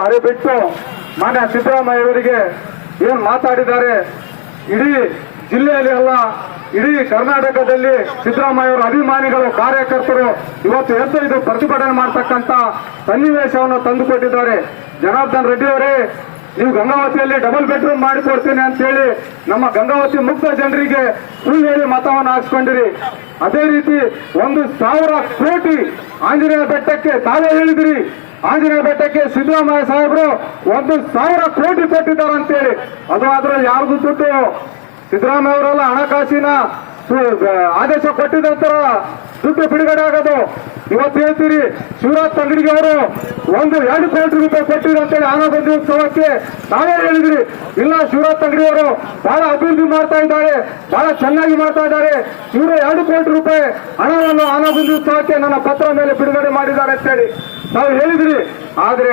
ಹರಿಬಿಟ್ಟು ಮಾನ್ಯ ಸಿದ್ದರಾಮಯ್ಯ ಅವರಿಗೆ ಏನ್ ಮಾತಾಡಿದ್ದಾರೆ, ಇಡೀ ಜಿಲ್ಲೆಯಲ್ಲಿ ಅಲ್ಲ ಇಡೀ ಕರ್ನಾಟಕದಲ್ಲಿ ಸಿದ್ದರಾಮಯ್ಯ ಅವರ ಅಭಿಮಾನಿಗಳು ಕಾರ್ಯಕರ್ತರು ಇವತ್ತು ಎದ್ದು ಪ್ರತಿಭಟನೆ ಮಾಡತಕ್ಕಂತ ಸನ್ನಿವೇಶವನ್ನು ತಂದುಕೊಟ್ಟಿದ್ದಾರೆ. ಜನಾರ್ದನ್ ರೆಡ್ಡಿ ಅವರೇ, ನೀವು ಗಂಗಾವತಿಯಲ್ಲಿ ಡಬಲ್ ಬೆಡ್ರೂಮ್ ಮಾಡಿಕೊಡ್ತೀನಿ ಅಂತ ಹೇಳಿ ನಮ್ಮ ಗಂಗಾವತಿ ಮುಕ್ತ ಜನರಿಗೆ ಸುಳ್ಳು ಹೇಳಿ ಮತವನ್ನು ಹಾಕ್ಸ್ಕೊಂಡಿರಿ. ಅದೇ ರೀತಿ 1,000 ಕೋಟಿ ಆಂಜನೇಯ ಬೆಟ್ಟಕ್ಕೆ ತಾವೇ ಹೇಳಿದಿರಿ. ಆಂಜನೇಯ ಬೆಟ್ಟಕ್ಕೆ ಸಿದ್ದರಾಮಯ್ಯ ಸಾಹೇಬರು 1,000 ಕೋಟಿ ಕೊಟ್ಟಿದ್ದಾರೆ ಅಂತೇಳಿ. ಅದು ಆದ್ರೆ ಯಾರ್ದು ದುಡ್ಡು? ಸಿದ್ದರಾಮಯ್ಯ ಅವರೆಲ್ಲ ಹಣಕಾಸಿನ ಆದೇಶ ಕೊಟ್ಟಿದ ನಂತರ ದುಡ್ಡು ಬಿಡುಗಡೆ ಆಗೋದು. ಇವತ್ತು ಹೇಳ್ತೀರಿ ಶಿವರಾಜ್ ತಂಗಡಿಗೆ ಅವರು 2 ಕೋಟಿ ರೂಪಾಯಿ ಕೊಟ್ಟಿದ್ರು ಅಂತೇಳಿ ಆನಂದ ಉತ್ಸವಕ್ಕೆ ತಾವೇ ಹೇಳಿದ್ರಿ. ಇಲ್ಲ, ಶಿವರಾಜ್ ತಂಗಡಿ ಅವರು ಬಹಳ ಅಭಿವೃದ್ಧಿ ಮಾಡ್ತಾ ಇದ್ದಾರೆ, ಬಹಳ ಚೆನ್ನಾಗಿ ಮಾಡ್ತಾ ಇದ್ದಾರೆ, ಇವರು 2 ಕೋಟಿ ರೂಪಾಯಿ ಹಣವನ್ನು ಆನಂದ ಉತ್ಸವಕ್ಕೆ ನನ್ನ ಪತ್ರ ಮೇಲೆ ಬಿಡುಗಡೆ ಮಾಡಿದ್ದಾರೆ ಅಂತೇಳಿ ತಾವು ಹೇಳಿದ್ರಿ. ಆದ್ರೆ